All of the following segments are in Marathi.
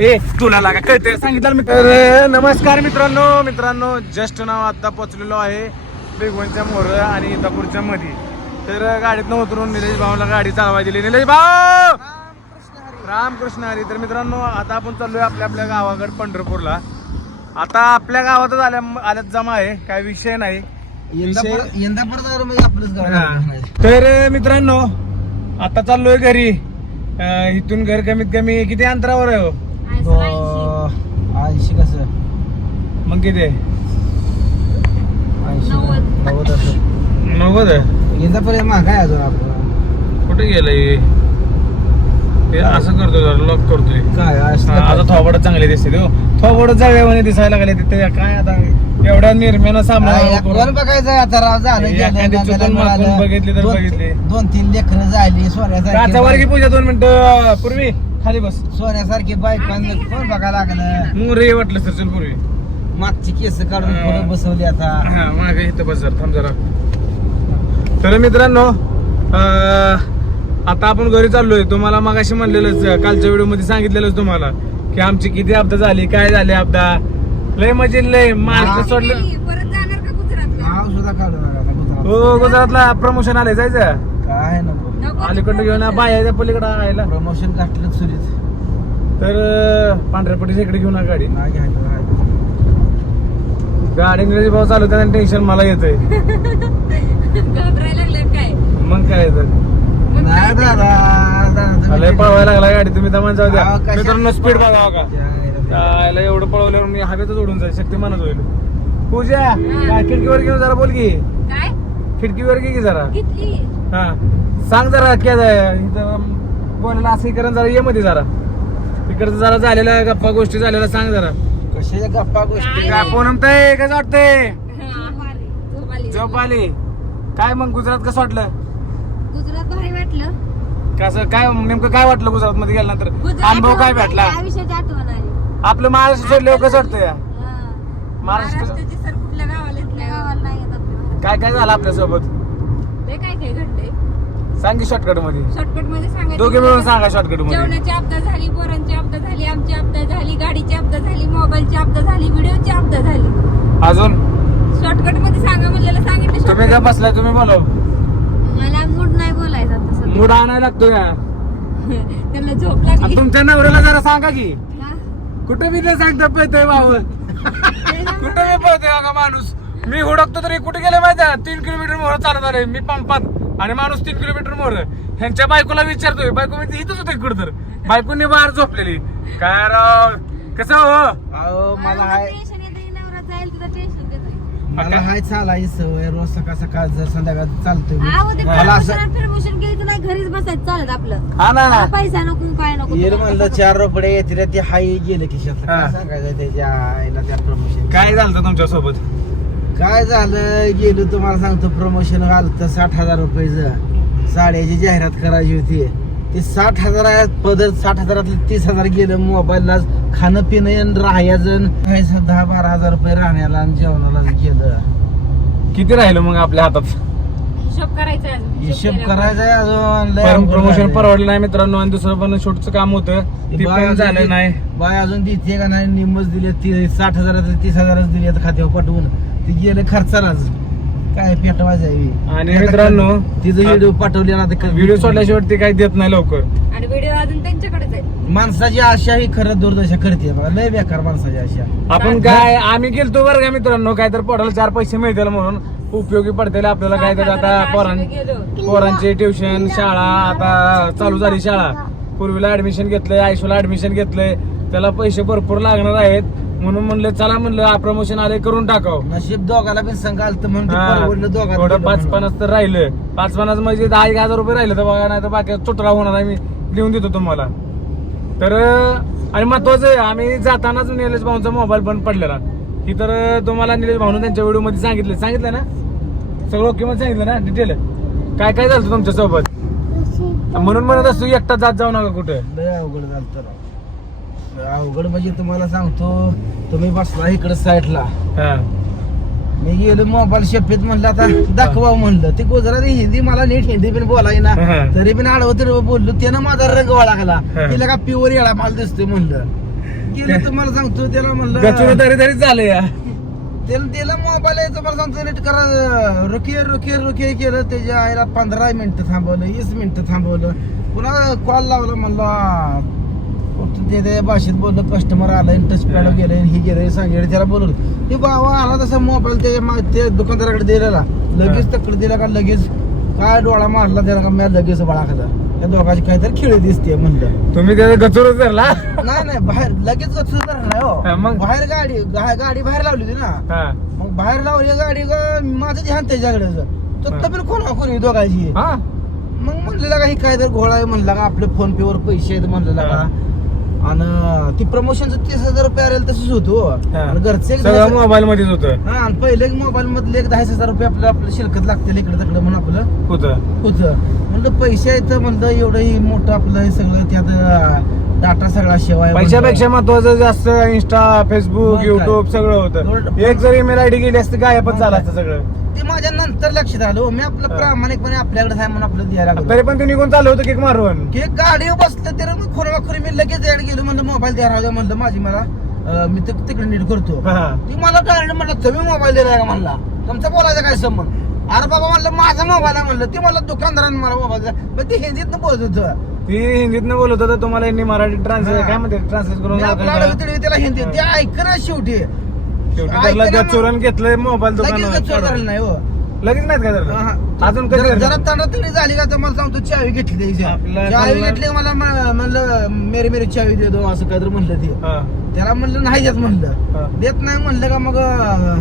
ए तुला लागा कळते सांगितलं मी तर नमस्कार मित्रांनो. मित्रांनो जस्ट नाव आता पोचलेलो आहे बेगवनच्या मोर आणि इंदापूरच्या मध्ये तर गाडीतनं उतरून निलेश भाऊला गाडी चालवाय दिली. निलेश भाऊ! रामकृष्ण हरी. तर मित्रांनो आता आपण चाललोय आपल्या आपल्या गावाकडे पंढरपूरला. आता आपल्या गावातच आल्या आल्यात जमा आहे. काय विषय नाही. तर मित्रांनो आता चाललोय घरी. इथून घर कमीत कमी किती अंतरावर आहे हो? ऐंशी कसं? मग किती? ऐंशी नव्वद. असं. नव्वद पर्यंत महाग आहे अजून कुठे गेलंय हे? असं करतोय जरा लॉक करतोय. काय आता थोबड चांगले दिसते हो थोबड जावे दिसायला लागले तिथे. काय आता? एवढ्या निर्म्यानं सामना बघायचं आता. राव झालं गेलं. बघितली तर दोन- बघितली. दोन तीन लेकरं झाली वर्गी पूजा दोन मिनिटं पूर्वी? खाली बस. सोन्यासारखी बायकान कोण बघायला लागलं? मोरे वाटलं सर चल पूर्वी. मागची केस काढून. पुढे बसवली आता. हा मागे इथं बस जरा थांब जरा. तर मित्रांनो अं, आता आपण घरी चाललोय. तुम्हाला मगाशी म्हणलेलंच कालच्या व्हिडिओमध्ये सांगितलेलंच तुम्हाला की आमची किती अपदा झाली काय झाले अपदा लय मजे लय महाराष्ट्र सोडलं. परत जाणार का गुजरातला? नाव सुद्धा काढू नका आता गुजरात. हो गुजरातला प्रमोशन आलंय जायचं. अलीकडे घेऊन बाया पलीकडे आयला. प्रमोशन गाठलं सुरीत. तर अं, पांढऱ्या पट्टी इकडे घेऊन गाडी. गाडी इंग्रजी भाऊ चालू त्यानं टेन्शन मला येतंय. घाबरायला लागलं काय? मग काय येतं मग नाही? दादा, लय पळवायला लागला गाडी तुम्ही दमान जाऊ द्या. मित्रांनो स्पीड बघा का एवढं पळवल्यावर मी हवेतच उडून जाईल शक्तिमानच होईल. पूजा खिडकीवर घेऊन जरा बोल की. काय? खिडकीवर घे की जरा. हा. सांग जरा क्या बोलायला असं करण जरा ये मध्ये जरा. तिकडचं जरा झालेल्या गप्पा गोष्टी झालेल्या सांग जरा. कशाच्या गप्पा गोष्टी? काय? काय कसं वाटतंय? झोप आली. काय मग गुजरात कसं वाटलं? गुजरात भारी वाटलं. कसं काय नेमकं काय वाटलं गुजरात मध्ये गेल्यानंतर अनुभव काय भेटला? आठवण आली. आपलं महाराष्ट्र सोडल्यावर कसं वाटतं या हा. महाराष्ट्र महाराष्ट्राची सर कुठल्या गावाला येत नाही गावाला नाही येत आपल्या काय काय झालं आपल्यासोबत? ते काय काय सांगी शॉर्टकटमध्ये. शॉर्टकटमध्ये सांगायचं दोघे मिळून सांगा शॉर्टकटमध्ये. जेवणाची आपदा झाली पोरांची आपदा झाली आमची आपदा झाली गाडीची आपदा झाली मोबाईलची आपदा झाली व्हिडिओची आपदा झाली. अजून? शॉर्टकटमध्ये सांगा म्हणलेलं सांगितलं तुम्ही काय shortcut. बसलाय? तुम्ही बोलो. मला मूड नाही बोलायचा आता सध्या. मूड आणायला लागतो या त्यांना झोप आणि लागली तुमच्या नवऱ्याला जरा सांगा की. हा? कुठे बी ते सांगता पळतोय भाऊ कुठे बी पळतोय का माणूस? मी हुडकतो तरी कुठे गेले माहिती आहे? तीन किलोमीटर मोर चालत आले मी पंपात. आणि माणूस तीन किलोमीटर मोर ह्यांच्या बायकोला विचारतोय बायको मी इथंच होते कुठं तर. बायकोनी बाहेर झोपलेली. काय राव कसं हो? अहो मला हाय टेन्शन येते नवरा जाईल तिथं टेन्शन देतोय मला हाय चालायची सवय रोज सकाळ सकाळ जर संध्याकाळ चालतोय मी. आहो ते मला असं प्रमोशन केली तर नाही घरीच बसायचं चालत आपलं. हा ना ना. पैसा नको काय नको येर म्हणलं चार रुपये येते ते हाय गेलं खिशात हा. काय सांगायचं त्याच्या आईला त्या प्रमोशन काय झालं तुमच्यासोबत काय झालं? गेलो तुम्हाला सांगतो प्रमोशन आलं तर साठ हजार रुपयाचं. साड्याची जाहिरात करायची होती. ते साठ हजार पदर साठ हजारातले तीस हजार गेलं मोबाईलला खाणं पिणं आणि राहायचं दहा बारा हजार रुपये राहण्याला आणि जेवणाला गेलं. किती राहिलं मग आपल्या हातात? हिशोब करायचा आहे अजून. हिशोब. करायचा आहे अजून लय अवघड प्रमोशन झालंय. परवडलं नाही मित्रांनो आणि दुसरं पण शूटचं काम होतं. ते बाय पण अजून झालं दे- नाही. बाय अजून देते का नाही निम्मच दिले ती साठ हजारात तीस हजारच दिले खात्यावर पाठवून ते गेलं खर्चालाच. काय पेटवायचं. आणि मित्रांनो, तिचं व्हिडिओ पाठवलेला व्हिडिओ सोडल्याशिवाय ते काही देत नाही लवकर. आणि व्हिडिओ अजून त्यांच्याकडेच आहे माणसाची आशा ही खरं दुर्दशा करते बघा. लय बेकार माणसाची आशा. आपण काय आम्ही गेलतो बरं का मित्रांनो काय तर पोराला चार पैसे मिळतील म्हणून. उपयोगी पडतील आपल्याला काय तर आता पोरां पोरांचे ट्युशन शाळा आता चालू झाली शाळा. पूर्वीला ऍडमिशन घेतलंय आयशोला ऍडमिशन घेतलंय. त्याला पैसे भरपूर लागणार आहेत. म्हणून म्हणलं चला म्हणलं प्रमोशन आले करून टाकावं. नशीब दोघाला पण संघ आलत म्हणून ते हा. परवडलं दोघाला थोडं दिलं पाच म्हणून. पन्नास तर राहिलं. पाच पन्नास म्हणजे दहा एक हजार रुपये राहिले तर बघा नाही तर बाकी चुटरा होणार आहे मी लिहून देतो तुम्हाला. तर आणि महत्वाचं आहे आम्ही जातानाच निलेश भाऊंचा मोबाईल बंद पडलेला. ही तर तुम्हाला निलेश भाऊन त्यांच्या व्हिडिओमध्ये सांगितलं. सांगितलं ना? सगळं ओके मध्ये सांगितलं ना? डिटेल काय काय झालं तुमच्यासोबत म्हणून म्हणत असतो एकटा जात जाऊ नका कुठे. लय अवघड झालं तर अवघड म्हणजे तुम्हाला सांगतो तुम्ही बसला इकडे साईडला मी गेलो मोबाईल शेपीत म्हणलं आता दाखवा म्हणलं. ते गुजराती हिंदी मला नीट हिंदी पण बोलाय ना. तरी पण आडवं तर बोललो त्यानं माझा रंग हा. तिला का प्युअर येळा माल दिसतोय म्हणलं. गेलं तुम्हाला सांगतो त्याला म्हणलं तरी तरी झालं त्याला त्याला मोबाईल आहे तुम्हाला सांगतो नीट करा. रुकिये रुकिये रुकिये केलं त्याच्या आईला पंधरा मिनिटं थांबवलं वीस मिनिटं थांबवलं. पुन्हा कॉल लावला म्हणला ते त्या भाषेत बोललं कस्टमर आलंय टच पॅड गेलंय हे गेलंय सांगितलं त्याला बोलवलं. ते बाबा आला तसा मोबाईल त्याच्या त्या दुकानदाराकडे दिलेला. लगेच तकडे दिला का लगेच? काय डोळा मारला त्याला का? मी लगेच बाळा खाला या दोघांची काहीतरी खेळ दिसते म्हणलं. तुम्ही त्याचा गचुरच धरला? नाही नाही बाहेर लगेच गच्चून धरलं हा, मग? बाहेर गाडी गाडी बाहेर लावली होती ना. मग बाहेर लावली गाडी ग माझं ध्यान त्याच्याकडे तो हा. तब्येत कोण कोणी दोघांची? मग म्हणलेला का ही काय तर घोळा आहे म्हणला का? आपले फोन पे वर पैसे आहेत म्हणलेला का? आणि ती प्रमोशनचं तीस हजार रुपये आलेलं तसंच होतो हा. आणि घरचे एक सगळं दहा- मोबाईल मध्येच होतं. हा आणि पहिले मोबाईल मधले एक दहा हजार रुपये आपलं आपलं शिल्कत लागतील इकडे तिकडे म्हणून आपलं. होतं होतं म्हणलं पैसे आहेत म्हणलं एवढं हे मोठं आपलं हे सगळं त्यात डाटा सगळा आहे पैशापेक्षा महत्वाचं जास्त इंस्टा फेसबुक काय? युट्यूब सगळं होतं. एवढं- एक जर ईमेल आयडी गेली असते गायबच झालं? असतं सगळं. ते माझ्या नंतर लक्षात आलं हो. मी आपलं. प्रामाणिकपणे आपल्याकडे आहे म्हणून आपलं द्यायला लागलो. तरी पण ते निघून चालू होतं केक मारून. की गाडीवर बसलं तर मग खोराखोरी मी लगेच ऍड गेलो म्हणलं मोबाईल द्या राहू द्या म्हणलं माझी मला अं, मी ते- तिकडे नीट करतो. हा. ती मला डायरेक्ट म्हणलं तुम्ही मोबाईल दिलाय का? म्हणला. तुमचा बोलायचा काय संबंध? अरे बाबा म्हणलं माझा मोबाईल आहे म्हणलं. ती मला दुकानदारानं मला मोबाईल दिला. पण ते हिंदीत बोलत होतं. ती हिंदीतनं बोलत होतं तुम्हाला यांनी मराठी ट्रान्सलेट हा. काय म्हणते ट्रान्सलेट करून दाखवलं. त्याला हिंदी ते ऐकणार शेवटी. शेवटी ऐकलं त्याला ना. गचुरन घेतलंय मोबाईल लगेच गच्चीवर धरलं नाही हो लगेच नाहीत का धरलं? अजून कधी जरा- धरलं? जरा झाली का तर मला सांगतो चावी घेतली त्याची चावी घेतली मला म- म्हणलं मेरी मेरी चावी दे दो असं काहीतरी म्हणलं ते हा. त्याला म्हणलं नाही देत म्हणलं हा. देत नाही म्हणलं का मग अं,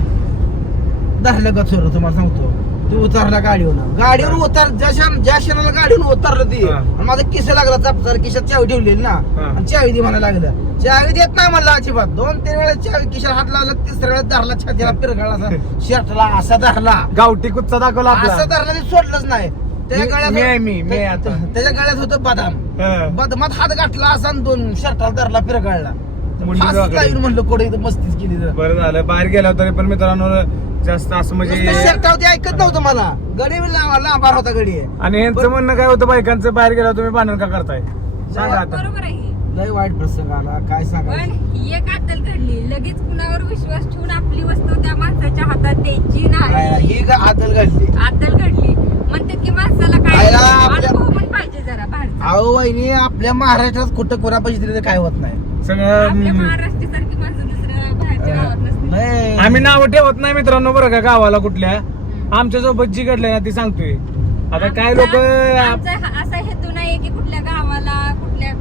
धरलं का चोर तुम्हाला सांगतो तू उतरला गाडीवर गाडीवर उतर क्षण- ज्या क्षणाला गाडीवर उतरलं ती हा. आणि माझा किस्सा लागला चापचार किशात चावी ठेवलेली ना हा. आणि चावी दे म्हणायला लागलं चावी देत नाही म्हणलं अजिबात दोन तीन वेळा चावी किशात हात लावला तिसऱ्या वेळेस धरला छातीला पिरगाळा असा शर्टला असा धरला गावठी कुच्चा दाखवला असं धरला ते सोडलंच नाही त्याच्या मी- गळ्यात मी आहे मी, मी आहे आता. त्याच्या गळ्यात होतं बदाम हा. बदामात हात गाठला असा आणि दोन शर्टाला धरला पिरगाळला मुंडी. लावून म्हणलं कोडे इथं मस्तीच केली तर? बरं झालं बाहेर गेला तरी पण मित्रांनो जास्त असं म्हणजे शर्ट होती ऐकत नव्हतं मला. गडी बी लांबार होता गडी. आणि यांचं म्हणणं काय होतं बायकांचं बाहेर गेला तुम्ही भांडण का करताय? सांगा आता. बरोबर आहे. लय वाईट प्रसंग आला काय पण सांगायचं ही एक अद्दल घडली. लगेच कुणावर विश्वास ठेवून आपली वस्तू त्या माणसाच्या हातात द्यायची काय, नाही ही का आदल घडली. अद्दल घडली. म्हणतात की माणसाला काय आयला आपल्या- अनुभव पण पाहिजे जरा बाहेरचा. अहो वहिनी आपल्या महाराष्ट्रात कुठं कोणा पैसे दिले तर काय होत नाही. सगळं आपल्या हम्म, महाराष्ट्रासारखी माणसं दुसऱ्या बाहेरच्या गावात नसते लय आम्ही नाव ठेवत नाही मित्रांनो बरं का गावाला कुठल्या. आमच्यासोबत जी घडलंय ना ती सांगतोय. आता काय लोक आमचा हा- असा हेतू नाहीये की कुठल्या गावाला कुठल्या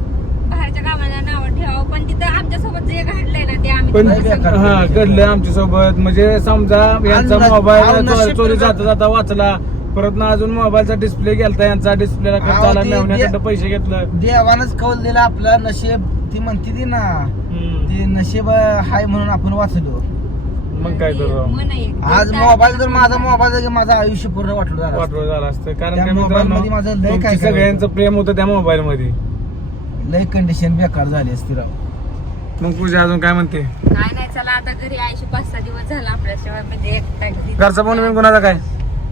बाहेरच्या गावाला नाव ठेवावं. पण तिथं आमच्यासोबत जे घडलंय ना ते आम्ही पण तुम्हाला. सांगतो. हा घडलंय आमच्यासोबत. म्हणजे समजा यांचा आणि मोबाईल नशीब चोरी जाता जाता वाचला. परत ना अजून मोबाईलचा डिस्प्ले गेलता यांचा डिस्प्लेला खर्च अहो, आला ते- मेवण्याकडे ते- पैसे घेतलं. देवानच कौल दिला आपलं नशीब. ती म्हणते ती ना. ते नशीब हाय म्हणून आपण वाचलो. मग काय करू. आज मोबाईल जर माझा मोबाईल माझं आयुष्य पूर्ण वाटलं झालं असतं. वाटवं झालं असतं. कारण त्या काय मित्रांनो मध्ये माझं लय तुमची काय काय सगळ्यांचं प्रेम होतं त्या मोबाईल मध्ये लय कंडिशन बेकार झाली असती राव. मग पूजा अजून काय म्हणते? काय नाही चला आता घरी आयशी पाच सहा दिवस झाला आपल्याशिवाय म्हणजे एकटा घरी घरचा फोन बिन कोणाचा काय?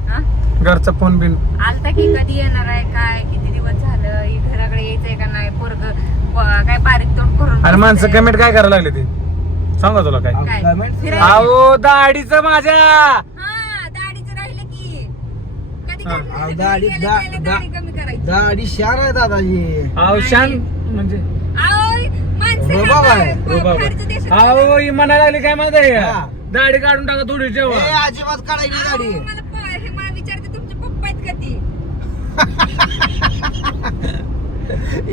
हा? घरचा फोन बिन. आलता की कधी येणार आहे काय किती दिवस झालं ही घराकडे यायचंय का नाही पोरग काय बारीक तोड करून आणि माणसं बसतंय. कमेंट काय करायला लागले ते? सांगा तुला काय? फिरायला- अहो दाढीचं माझ्या! हा दाढीचं राहिलं की. कधी हा. काढलं अहो, की दाढी- गेलं दा- गेलं दा- दाढी कमी करायची. दाढी शान आहे दादाजी. अहो शान म्हणजे अहो, माणसं रुबाब आहे, ह्या रुबाब. बाहेरच्या देशात? अहो ही म्हणायला लागली काय माहिती आहे हा. का? दाढी काढून टाका थोडी ए, जेव्हा अजिबात काढायची अहो, दाढी. मला प- हे मला विचारते तुमचे पप्पा आहेत का ती?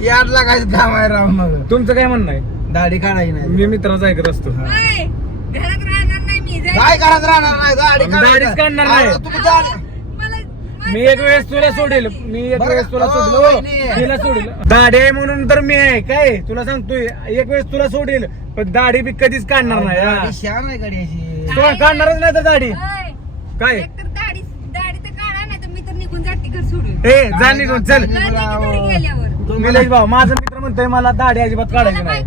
याड लागायचं काम आहे राव मग. तुमचं काय म्हणणं आहे? दाढी काढायची नाही. मी मित्राचं ऐकत असतो. होय, घरात राहणार नाही मी जाईल. काय करत राहणार नाही? दाढी दाढीच काढणार नाही. अरे, तुम्ही दाढी मला- मी एक वेळेस तुला सोडेल. मी एक बरं वेळेस? तुला हो, सोडलो. वहिनी. तिला सोडेल. दाढी आहे म्हणून तर मी आहे. काय? तुला सांगतोय. एक वेळेस तुला सोडेल. पण दाढी बी कधीच काढणार नाही हा. दाढी शान आहे सोड काढणारच नाही तर दाढी. काय? एकतर दाढी दाढी तर काढा नाही तर मी तर निघून जाते घर सोडून. ए जा निघून चल. जाते की घरी गेल्यावर. निलेश भाऊ माझा मित्र म्हणतोय मला दाढी अजिबात काढायची मला नाही.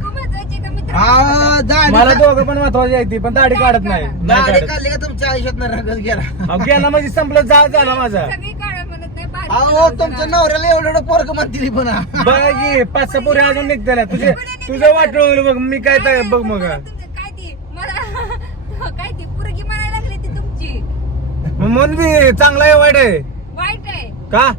अहो, दाढी मला दोघं पण महत्वाची आहे ती पण दाढी काढत नाही. नाही दाढी काढत. काढली का तुमच्या आयुष्यात रंगच गेला? अहो, गेला म्हणजे संपलं जा झाला माझा. सगळी काढा म्हणत नाही भारी अहो तुमच्या. नवऱ्याला एवढं एवढं पोरग म्हणतील पण. बघा की पाच सहा पोरी अजून निघताना तुझे तुझं वाटलं होईल बघ मी काय तर बघ मग. काय ती मला काय ती पुरगी म्हणायला लागली ती तुमची. म्हणून मी चांगला आहे वाईट आहे. वाईट आहे. का?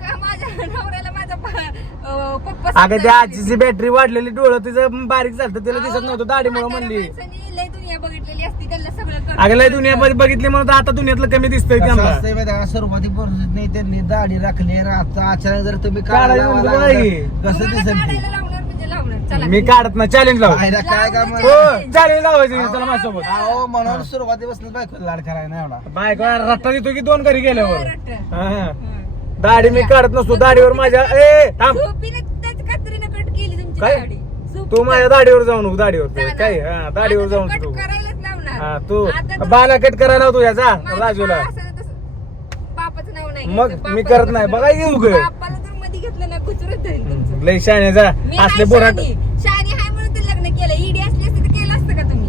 का माझ्या नवऱ्याला माझा पप्पा अगं त्या आजीची बॅटरी वाढलेली डोळं तिचं बारीक झालं तिला दिसत नव्हतं दाढीमुळे म्हणली लय दुनिया बघितलेली असती त्यांना सगळं कळतं. अगं लय दुनिया बघ- बघितली म्हणून तर आता दुनियातलं कमी दिसतंय कसं त्यांना असतंय माहिती आहे का? सुरुवाती नाही त्यांनी दाढी राखली आता अचानक जर तुम्ही काढायला. तर कसं तुम्हाला दिसेल ते? काढायला लावणार म्हणजे लावणार चला मी काढत ना चॅलेंज लाव काय काम लावलं हो चॅलेंज लावायचं चला माझ्यासोबत अहो म्हणून सुरुवातीपासून बायको लाड करायला नाही एवढा बायको रट्टा देतो की दोन घरी गेल्यावर रट्टा. हा, हा. दाढी मी काढत नसतो. दाढीवर माझ्या ए थांब. झोपीने त्याच कात्रीने कट केली तुमची काय? दाढी. झोपीने. तू माझ्या दाढीवर जाऊ नको दाढीवर. काय? हा दाढीवर आता जाऊ तू नको. कट तू करायलाच लावणार. हा तू आता तू- बाला कट करायला लावतो याचा माझं राजूला बाळ असं तसं बापाचं नाव नाही मग घ्यायचं. मी करत नाही. बघा येऊ ग. बापाला जर मध्ये घेतलं ना कुचरत जाईल तुमचं. लय शाणे जा. मी असले बोराट म्हणून ते लग्न केलं. ईडी असली असती तर केलं असतं का तुम्ही?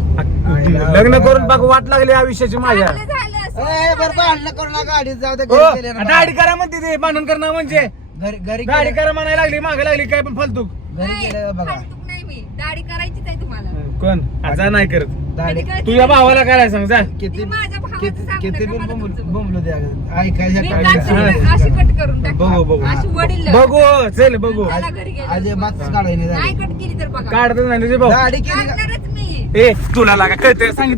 लग्न करून बघ वाट लागली आयुष्याची माझ्या. चांगलं झालं. बरं भांडणं करू नका गाडीत जाऊ दे घरी गेले ना दाढी करा म्हणते ते भांडण करणं म्हणजे. घरी घरी दाढी गेले- करा म्हणायला लागली मागे लागली काय पण फालतू. घरी गेलं बघा. फालतूक नाही मी. दाढी करायचीच आहे तुम्हाला. कोण? आता नाही करत. दाढी तुझ्या भावाला करायला सांग जा. किती ती माझ्या भावाचं किती सांगू किती नका बिन मला बोंबल- तुमचं. बोंबलू द्या. ऐकायच्या मी काढायच्या. कात्री अशी कट करून टाकू. बघू, बघू. अशी वडील बघू चल बघू. घरी आज. मातच काढायला नाही दाढी. कट केली तर बघा. काढतच नाही तुझे भाऊ. दाढी केली का? काढणारच मी. ए तुला लागा कळते सांगितलं.